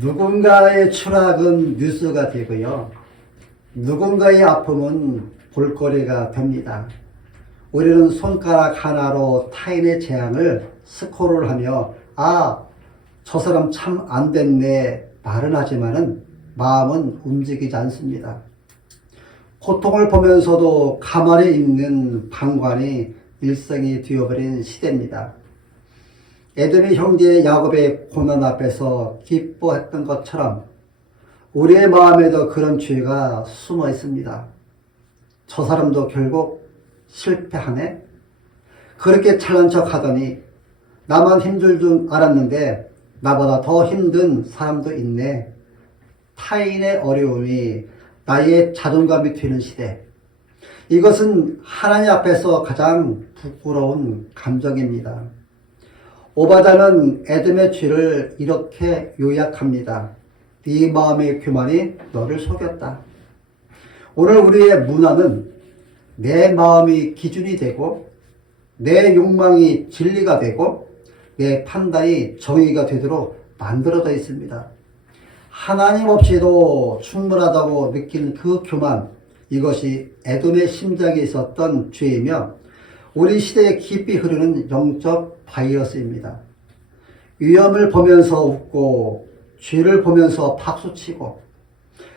누군가의 추락은 뉴스가 되고요. 누군가의 아픔은 볼거리가 됩니다. 우리는 손가락 하나로 타인의 재앙을 스크롤을 하며 저 사람 참 안 됐네 말은 하지만은 마음은 움직이지 않습니다. 고통을 보면서도 가만히 있는 방관이 일상이 되어버린 시대입니다. 에돔의 형제 야곱의 고난 앞에서 기뻐했던 것처럼 우리의 마음에도 그런 죄가 숨어 있습니다. 저 사람도 결국 실패하네? 그렇게 잘난 척 하더니 나만 힘들 줄 알았는데 나보다 더 힘든 사람도 있네. 타인의 어려움이 나의 자존감이 되는 시대. 이것은 하나님 앞에서 가장 부끄러운 감정입니다. 오바다는 에돔의 죄를 이렇게 요약합니다. 네 마음의 교만이 너를 속였다. 오늘 우리의 문화는 내 마음이 기준이 되고 내 욕망이 진리가 되고 내 판단이 정의가 되도록 만들어져 있습니다. 하나님 없이도 충분하다고 느끼는 그 교만, 이것이 에돔의 심장에 있었던 죄이며 우리 시대에 깊이 흐르는 영적 바이러스입니다. 위험을 보면서 웃고 죄를 보면서 박수치고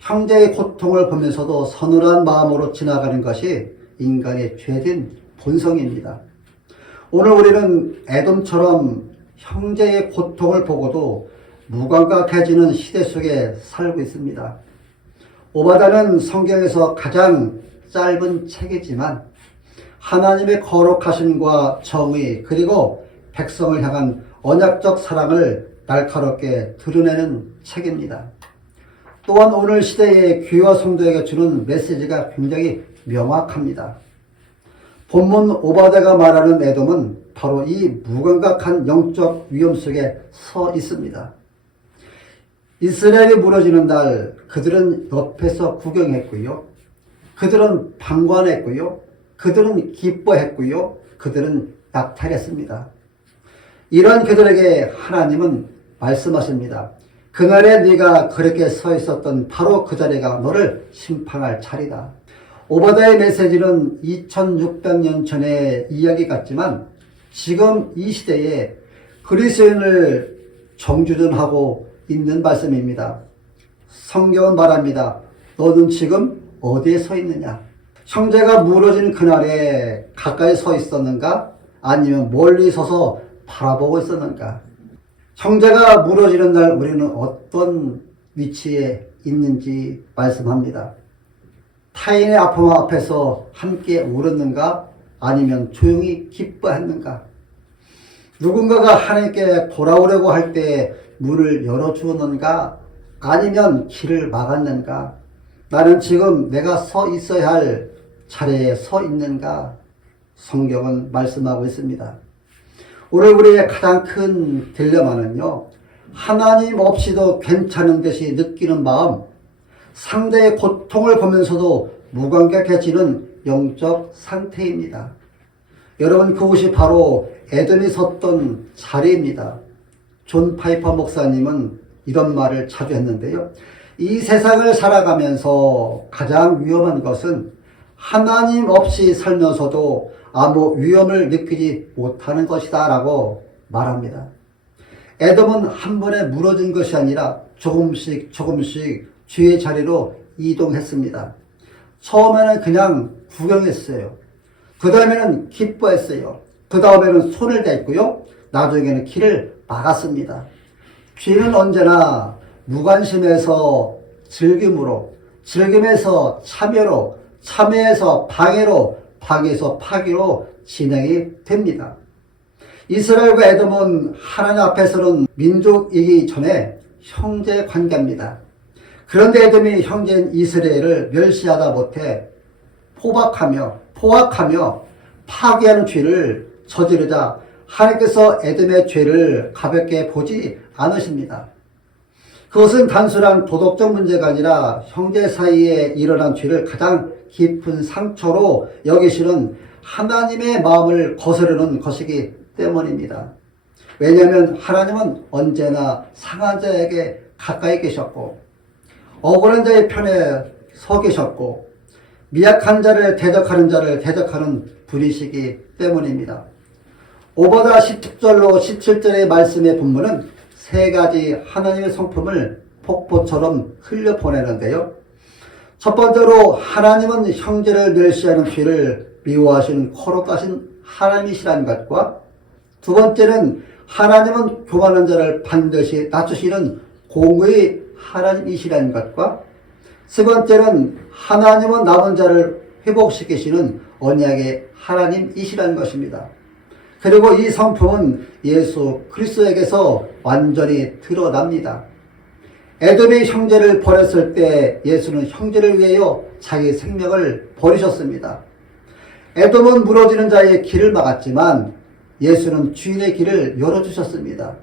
형제의 고통을 보면서도 서늘한 마음으로 지나가는 것이 인간의 죄된 본성입니다. 오늘 우리는 에돔처럼 형제의 고통을 보고도 무감각해지는 시대 속에 살고 있습니다. 오바다는 성경에서 가장 짧은 책이지만 하나님의 거룩하심과 정의 그리고 백성을 향한 언약적 사랑을 날카롭게 드러내는 책입니다. 또한 오늘 시대의 교회와 성도에게 주는 메시지가 굉장히 명확합니다. 본문 오바다가 말하는 에돔은 바로 이 무감각한 영적 위험 속에 서 있습니다. 이스라엘이 무너지는 날 그들은 옆에서 구경했고요. 그들은 방관했고요. 그들은 기뻐했고요. 그들은 낙탈했습니다. 이러한 그들에게 하나님은 말씀하십니다. 그날에 네가 그렇게 서 있었던 바로 그 자리가 너를 심판할 자리다. 오바다의 메시지는 2600년 전의 이야기 같지만 지금 이 시대에 그리스도인을 정주전하고 있는 말씀입니다. 성경은 말합니다. 너는 지금 어디에 서 있느냐? 형제가 무너진 그날에 가까이 서 있었는가? 아니면 멀리 서서 바라보고 있었는가? 형제가 무너지는 날 우리는 어떤 위치에 있는지 말씀합니다. 타인의 아픔 앞에서 함께 울었는가? 아니면 조용히 기뻐했는가? 누군가가 하나님께 돌아오려고 할 때 문을 열어주었는가? 아니면 길을 막았는가? 나는 지금 내가 서 있어야 할 자리에 서 있는가? 성경은 말씀하고 있습니다. 오늘 우리의 가장 큰 딜레마는요, 하나님 없이도 괜찮은 듯이 느끼는 마음, 상대의 고통을 보면서도 무감각해지는 영적 상태입니다. 여러분, 그곳이 바로 에돔이 섰던 자리입니다. 존 파이퍼 목사님은 이런 말을 자주 했는데요. 이 세상을 살아가면서 가장 위험한 것은 하나님 없이 살면서도 아무 위험을 느끼지 못하는 것이다 라고 말합니다. 에돔은 한 번에 무너진 것이 아니라 조금씩 죄의 자리로 이동했습니다. 처음에는 그냥 구경했어요. 그 다음에는 기뻐했어요. 그 다음에는 손을 댔고요. 나중에는 길을 막았습니다. 죄는 언제나 무관심에서 즐김으로, 즐김에서 참여로, 참여에서 방해로, 방해에서 파기로 진행이 됩니다. 이스라엘과 에돔은 하나님 앞에서는 민족이기 전에 형제 관계입니다. 그런데 에돔이 형제인 이스라엘을 멸시하다 못해 포악하며 파괴하는 죄를 저지르자 하나님께서 에돔의 죄를 가볍게 보지 않으십니다. 그것은 단순한 도덕적 문제가 아니라 형제 사이에 일어난 죄를 가장 깊은 상처로 여기시는 하나님의 마음을 거스르는 것이기 때문입니다. 왜냐하면 하나님은 언제나 상한 자에게 가까이 계셨고 억울한 자의 편에 서 계셨고 미약한 자를 대적하는 분이시기 때문입니다. 5보다 10절로 17절의 말씀의 본문은 세 가지 하나님의 성품을 폭포처럼 흘려보내는데요. 첫 번째로 하나님은 형제를 멸시하는 죄를 미워하시는 거룩하신 하나님이시라는 것과, 두 번째는 하나님은 교만한 자를 반드시 낮추시는 공의의 하나님이시라는 것과, 세 번째는 하나님은 남은 자를 회복시키시는 언약의 하나님이시라는 것입니다. 그리고 이 성품은 예수 그리스도에게서 완전히 드러납니다. 에돔이 형제를 버렸을 때 예수는 형제를 위하여 자기 생명을 버리셨습니다. 에돔은 무너지는 자의 길을 막았지만 예수는 주인의 길을 열어주셨습니다.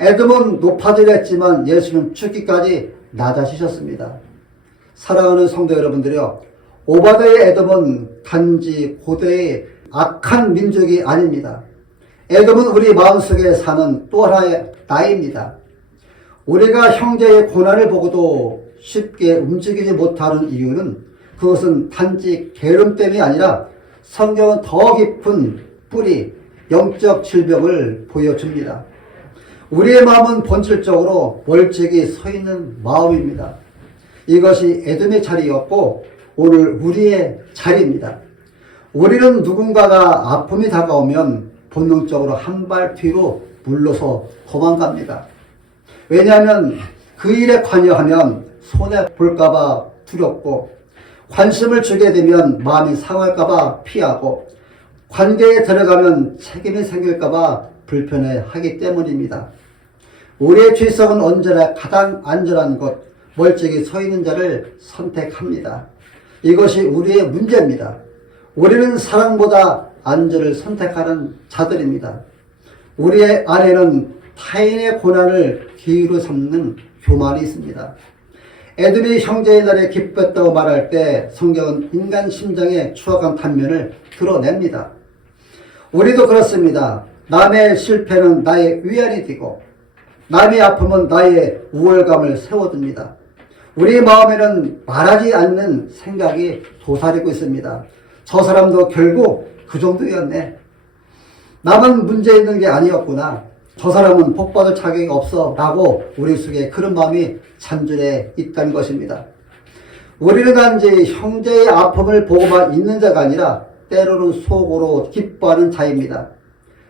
에돔은 높아지려 했지만 예수는 죽기까지 낮아지셨습니다. 사랑하는 성도 여러분들이요, 오바다의 에돔은 단지 고대의 악한 민족이 아닙니다. 에돔은 우리 마음속에 사는 또 하나의 나입니다. 우리가 형제의 고난을 보고도 쉽게 움직이지 못하는 이유는 그것은 단지 게으름 때문이 아니라 성경은 더 깊은 뿌리, 영적 질병을 보여줍니다. 우리의 마음은 본질적으로 멀찍이 서 있는 마음입니다. 이것이 에돔의 자리였고 오늘 우리의 자리입니다. 우리는 누군가가 아픔이 다가오면 본능적으로 한 발 뒤로 물러서 도망갑니다. 왜냐하면 그 일에 관여하면 손해볼까봐 두렵고, 관심을 주게 되면 마음이 상할까봐 피하고, 관계에 들어가면 책임이 생길까봐 불편해하기 때문입니다. 우리의 죄성은 언제나 가장 안전한 곳, 멀찍이 서 있는 자를 선택합니다. 이것이 우리의 문제입니다. 우리는 사랑보다 안전을 선택하는 자들입니다. 우리의 안에는 타인의 고난을 기회로 삼는 교만이 있습니다. 에돔이 형제의 날에 기뻤다고 말할 때 성경은 인간 심장의 추악한 단면을 드러냅니다. 우리도 그렇습니다. 남의 실패는 나의 위안이 되고 남의 아픔은 나의 우월감을 세워줍니다. 우리 마음에는 말하지 않는 생각이 도사리고 있습니다. 저 사람도 결국 그 정도였네. 나만 문제 있는 게 아니었구나. 저 사람은 복받을 자격이 없어 라고 우리 속에 그런 마음이 잔존해 있다는 것입니다. 우리는 단지 형제의 아픔을 보고만 있는 자가 아니라 때로는 속으로 기뻐하는 자입니다.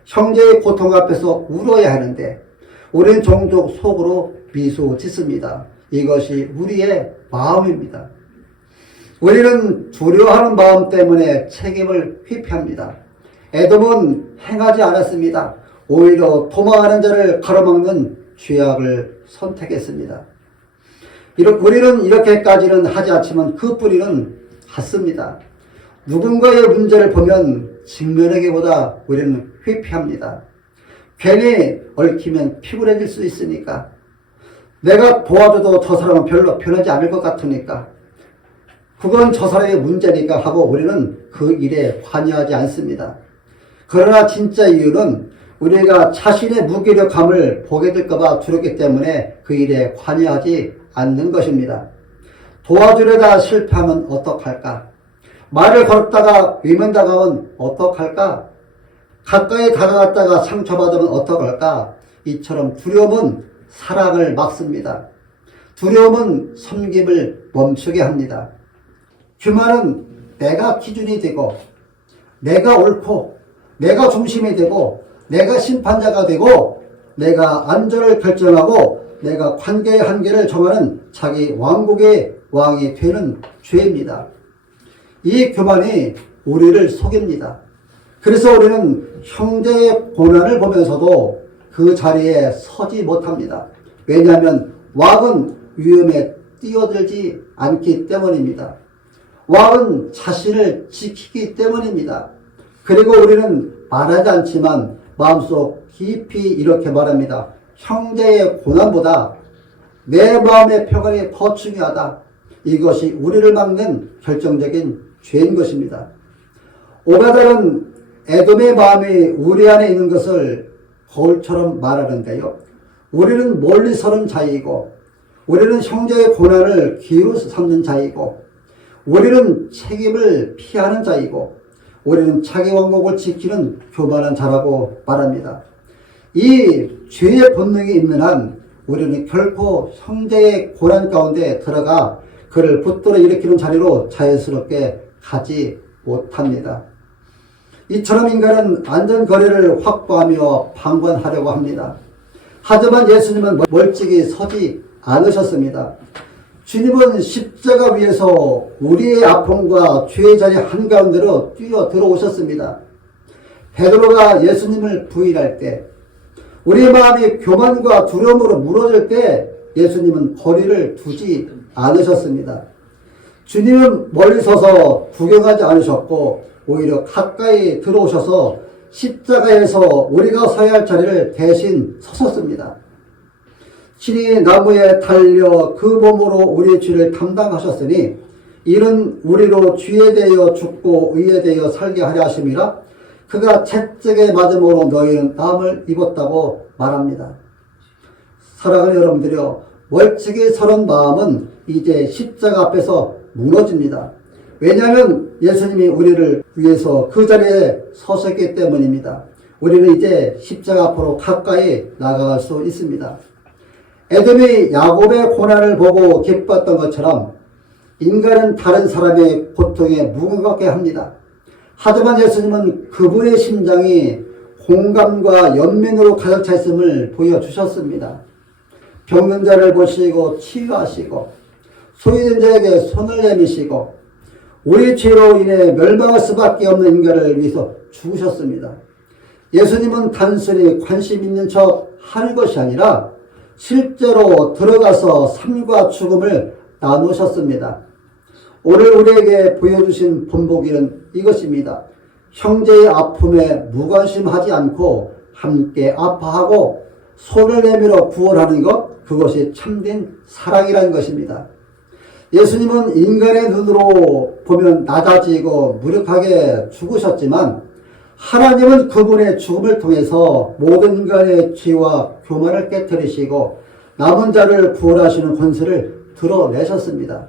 형제의 고통 앞에서 울어야 하는데 우리는 종종 속으로 미소 짓습니다. 이것이 우리의 마음입니다. 우리는 두려워하는 마음 때문에 책임을 회피합니다. 에돔은 행하지 않았습니다. 오히려 도망하는 자를 가로막는 죄악을 선택했습니다. 우리는 이렇게까지는 하지 않지만 그 뿌리는 같습니다. 누군가의 문제를 보면 직면하기보다 우리는 회피합니다. 괜히 얽히면 피곤해질 수 있으니까, 내가 도와줘도 저 사람은 별로 변하지 않을 것 같으니까, 그건 저 사람의 문제니까 하고 우리는 그 일에 관여하지 않습니다. 그러나 진짜 이유는 우리가 자신의 무기력함을 보게 될까봐 두렵기 때문에 그 일에 관여하지 않는 것입니다. 도와주려다 실패하면 어떡할까? 말을 걸었다가 위면 다가오면 어떡할까? 가까이 다가갔다가 상처받으면 어떡할까? 이처럼 두려움은 사랑을 막습니다. 두려움은 섬김을 멈추게 합니다. 교만은 내가 기준이 되고, 내가 옳고, 내가 중심이 되고, 내가 심판자가 되고, 내가 안전을 결정하고, 내가 관계의 한계를 정하는 자기 왕국의 왕이 되는 죄입니다. 이 교만이 우리를 속입니다. 그래서 우리는 형제의 고난을 보면서도 그 자리에 서지 못합니다. 왜냐하면 왕은 위험에 뛰어들지 않기 때문입니다. 왕은 자신을 지키기 때문입니다. 그리고 우리는 말하지 않지만 마음속 깊이 이렇게 말합니다. 형제의 고난보다 내 마음의 평안이 더 중요하다. 이것이 우리를 막는 결정적인 죄인 것입니다. 오바달은 에돔의 마음이 우리 안에 있는 것을 거울처럼 말하는데요. 우리는 멀리 서는 자이고 우리는 형제의 고난을 기회로 삼는 자이고, 우리는 책임을 피하는 자이고, 우리는 자기 왕국을 지키는 교만한 자라고 말합니다. 이 죄의 본능이 있는 한 우리는 결코 형제의 고난 가운데 들어가 그를 붙들어 일으키는 자리로 자연스럽게 가지 못합니다. 이처럼 인간은 안전거리를 확보하며 방관하려고 합니다. 하지만 예수님은 멀찍이 서지 않으셨습니다. 주님은 십자가 위에서 우리의 아픔과 죄의 자리 한가운데로 뛰어 들어오셨습니다. 베드로가 예수님을 부인할 때, 우리의 마음이 교만과 두려움으로 무너질 때 예수님은 거리를 두지 않으셨습니다. 주님은 멀리 서서 구경하지 않으셨고 오히려 가까이 들어오셔서 십자가에서 우리가 서야 할 자리를 대신 서셨습니다. 친히 나무에 달려 그 몸으로 우리의 죄를 담당하셨으니 이는 우리로 죄에 대하여 죽고 의에 대하여 살게 하려 하심이라. 그가 채찍에 맞음으로 너희는 땀을 입었다고 말합니다. 사랑하는 여러분들이여, 멀찍이 서는 마음은 이제 십자가 앞에서 무너집니다. 왜냐하면 예수님이 우리를 위해서 그 자리에 서셨기 때문입니다. 우리는 이제 십자가 앞으로 가까이 나아갈 수 있습니다. 에돔이 야곱의 고난을 보고 기뻤던 것처럼 인간은 다른 사람의 고통에 무감하게 합니다. 하지만 예수님은 그분의 심장이 공감과 연민으로 가득 차 있음을 보여주셨습니다. 병든 자를 보시고 치유하시고 소외된 자에게 손을 내미시고 우리 죄로 인해 멸망할 수밖에 없는 인간을 위해서 죽으셨습니다. 예수님은 단순히 관심 있는 척 하는 것이 아니라 실제로 들어가서 삶과 죽음을 나누셨습니다. 오늘 우리에게 보여주신 본보기는 이것입니다. 형제의 아픔에 무관심하지 않고 함께 아파하고 손을 내밀어 구원하는 것, 그것이 참된 사랑이라는 것입니다. 예수님은 인간의 눈으로 보면 낮아지고 무력하게 죽으셨지만 하나님은 그분의 죽음을 통해서 모든 인간의 죄와 교만을 깨뜨리시고 남은 자를 구원하시는 권세를 드러내셨습니다.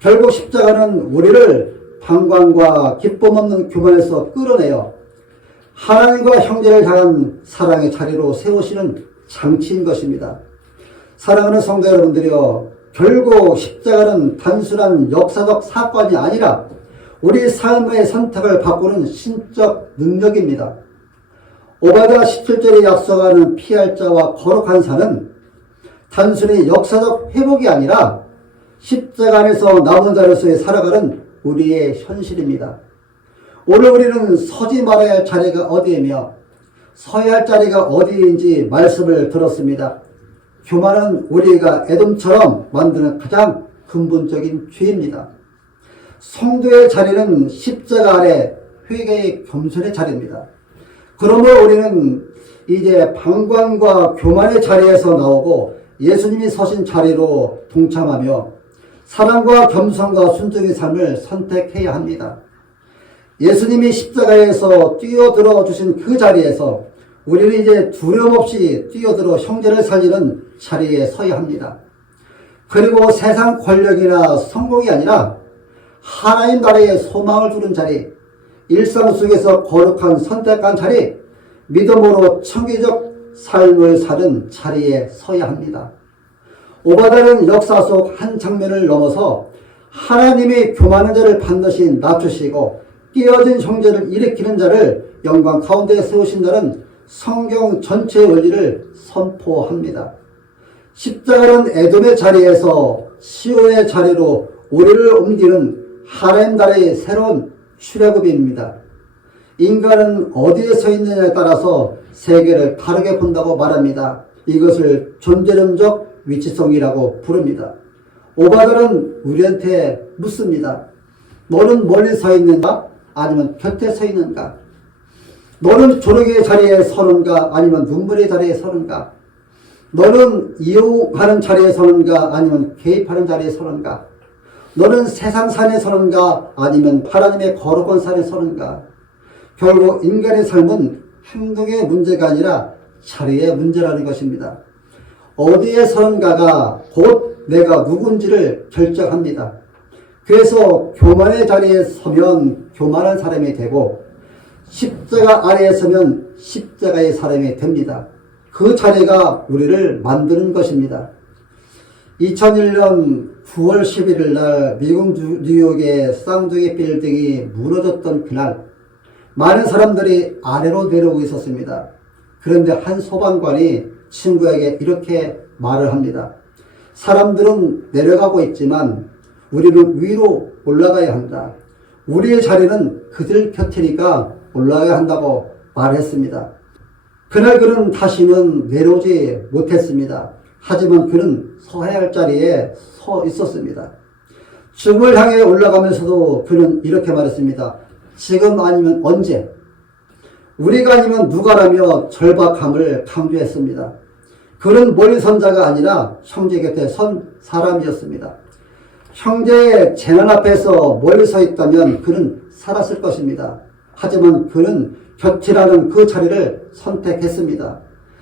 결국 십자가는 우리를 방광과 기쁨 없는 교만에서 끌어내어 하나님과 형제를 향한 사랑의 자리로 세우시는 장치인 것입니다. 사랑하는 성도 여러분들이여, 결국 십자가는 단순한 역사적 사건이 아니라 우리 삶의 선택을 바꾸는 신적 능력입니다. 오바댜 17절에 약속하는 피할 자와 거룩한 산은 단순히 역사적 회복이 아니라 십자가 안에서 남은 자로서의 살아가는 우리의 현실입니다. 오늘 우리는 서지 말아야 할 자리가 어디이며 서야 할 자리가 어디인지 말씀을 들었습니다. 교만은 우리가 에돔처럼 만드는 가장 근본적인 죄입니다. 성도의 자리는 십자가 아래 회개의 겸손의 자리입니다. 그러므로 우리는 이제 방관과 교만의 자리에서 나오고 예수님이 서신 자리로 동참하며 사랑과 겸손과 순종의 삶을 선택해야 합니다. 예수님이 십자가에서 뛰어들어 주신 그 자리에서 우리는 이제 두려움 없이 뛰어들어 형제를 살리는 자리에 서야 합니다. 그리고 세상 권력이나 성공이 아니라 하나님 나라의 소망을 두는 자리, 일상 속에서 거룩한 선택한 자리, 믿음으로 청기적 삶을 사는 자리에 서야 합니다. 오바댜는 역사 속 한 장면을 넘어서 하나님이 교만한 자를 반드시 낮추시고 깨어진 형제를 일으키는 자를 영광 가운데 세우신다는 성경 전체의 원리를 선포합니다. 십자가는 에돔의 자리에서 시온의 자리로 우리를 옮기는 하나님 나라의 새로운 출애굽입니다. 인간은 어디에 서 있느냐에 따라서 세계를 다르게 본다고 말합니다. 이것을 존재론적 위치성이라고 부릅니다. 오바댜는 우리한테 묻습니다. 너는 멀리 서 있는가? 아니면 곁에 서 있는가? 너는 조력의 자리에 서는가? 아니면 눈물의 자리에 서는가? 너는 이용하는 자리에 서는가? 아니면 개입하는 자리에 서는가? 너는 세상 산에 서는가? 아니면 하나님의 거룩한 산에 서는가? 결국 인간의 삶은 행동의 문제가 아니라 자리의 문제라는 것입니다. 어디에 서는가가 곧 내가 누군지를 결정합니다. 그래서 교만의 자리에 서면 교만한 사람이 되고 십자가 아래에 서면 십자가의 사람이 됩니다. 그 자리가 우리를 만드는 것입니다. 2001년 9월 11일 날 미국 뉴욕의 쌍둥이 빌딩이 무너졌던 그날 많은 사람들이 아래로 내려오고 있었습니다. 그런데 한 소방관이 친구에게 이렇게 말을 합니다. 사람들은 내려가고 있지만 우리는 위로 올라가야 한다. 우리의 자리는 그들 곁이니까 올라가야 한다고 말했습니다. 그날 그는 다시는 내려오지 못했습니다. 하지만 그는 서야 할 자리에 서 있었습니다. 죽음을 향해 올라가면서도 그는 이렇게 말했습니다. 지금 아니면 언제? 우리가 아니면 누가라며 절박함을 강조했습니다. 그는 멀리 선 자가 아니라 형제 곁에 선 사람이었습니다. 형제의 재난 앞에서 멀리 서 있다면 그는 살았을 것입니다. 하지만 그는 곁이라는 그 자리를 선택했습니다.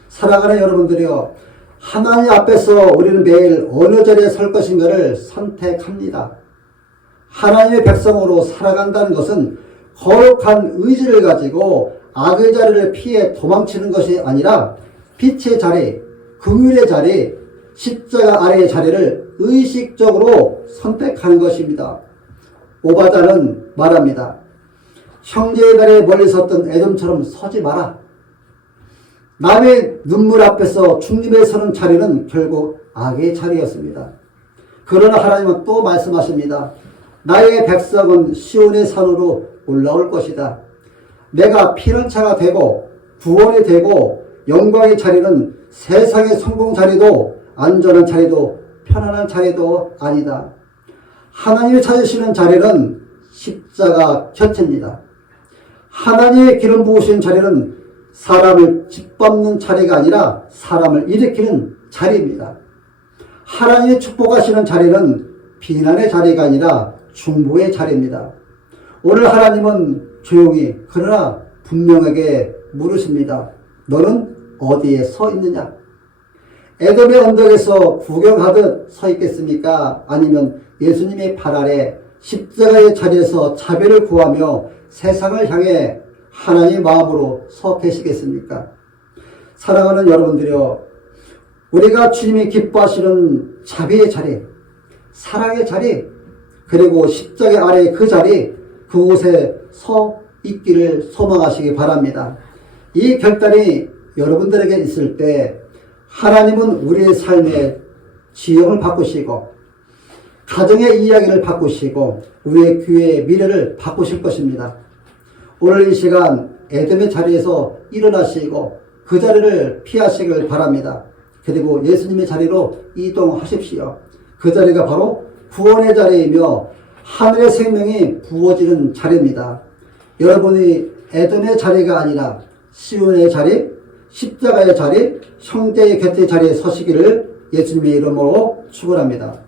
사랑하는 여러분들이여, 하나님 앞에서 우리는 매일 어느 자리에 설 것인가를 선택합니다. 하나님의 백성으로 살아간다는 것은 거룩한 의지를 가지고 악의 자리를 피해 도망치는 것이 아니라 빛의 자리, 긍휼의 자리, 십자가 아래의 자리를 의식적으로 선택하는 것입니다. 오바다는 말합니다. 형제의 자리에 멀리 섰던 에돔처럼 서지 마라. 남의 눈물 앞에서 중립에 서는 자리는 결국 악의 자리였습니다. 그러나 하나님은 또 말씀하십니다. 나의 백성은 시온의 산으로 올라올 것이다. 내가 피난처가 되고 구원이 되고 영광의 자리는 세상의 성공 자리도 안전한 자리도 편안한 자리도 아니다. 하나님이 찾으시는 자리는 십자가 곁입니다. 하나님의 기름 부으신 자리는 사람을 짓밟는 자리가 아니라 사람을 일으키는 자리입니다. 하나님이 축복하시는 자리는 비난의 자리가 아니라 중보의 자리입니다. 오늘 하나님은 조용히 그러나 분명하게 물으십니다. 너는 어디에 서 있느냐? 에돔의 언덕에서 구경하듯 서 있겠습니까? 아니면 예수님의 발 아래 십자가의 자리에서 자비를 구하며 세상을 향해 하나님의 마음으로 서 계시겠습니까? 사랑하는 여러분들이여, 우리가 주님이 기뻐하시는 자비의 자리, 사랑의 자리, 그리고 십자가 아래 그 자리, 그곳에 서 있기를 소망하시기 바랍니다. 이 결단이 여러분들에게 있을 때 하나님은 우리의 삶의 지형을 바꾸시고 가정의 이야기를 바꾸시고 우리의 교회의 미래를 바꾸실 것입니다. 오늘 이 시간 에돔의 자리에서 일어나시고 그 자리를 피하시길 바랍니다. 그리고 예수님의 자리로 이동하십시오. 그 자리가 바로 구원의 자리이며 하늘의 생명이 부어지는 자리입니다. 여러분이 에돔의 자리가 아니라 시온의 자리, 십자가의 자리, 형제의 곁의 자리에 서시기를 예수님의 이름으로 축원합니다.